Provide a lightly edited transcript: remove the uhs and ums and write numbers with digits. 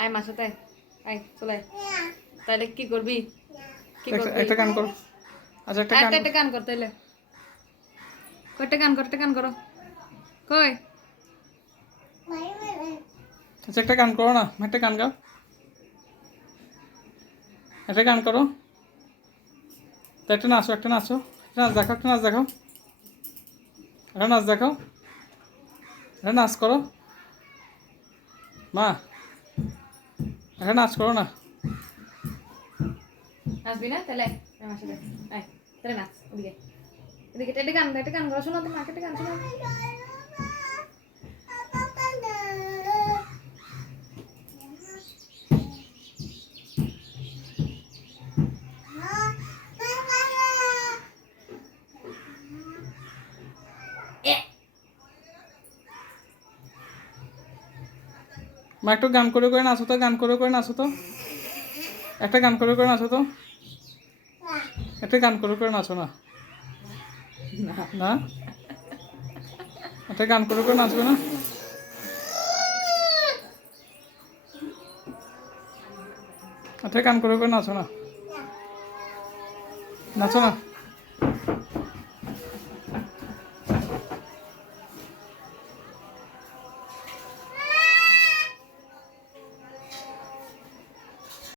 আয় মার সাথে আয় চলে আয়। তাহলে কি করবি? কি করবি? একটা গান করো। আচ্ছা একটা গান একটা গান কর তাইলে। কয়টা গান কর, একটা গান করো। কই? আচ্ছা একটা গান করো না, একটা গান গাও, একটা গান করো। তা একটা নাচো, একটা নাচো, একটা নাচ দেখাও, একটা নাচ দেখাও, একটা নাচ দেখাও, একটা নাচ করো মা, একটা নাচ করো না। নাচবি না? তাহলে আয় আমার সাথে আয়। তাহলে নাচ ওদিকে। এদিকে একটা গান করো, শোনো তুমি মাকে একটা গান শোনো। এ মা একটু গান করে নাচো তো, গান করে নাচো তো, একটা গান করে নাচো তো, একটা গান করে নাচো না। না একটা গান করে নাচবে না? একটা গান করে নাচো না, নাচো না।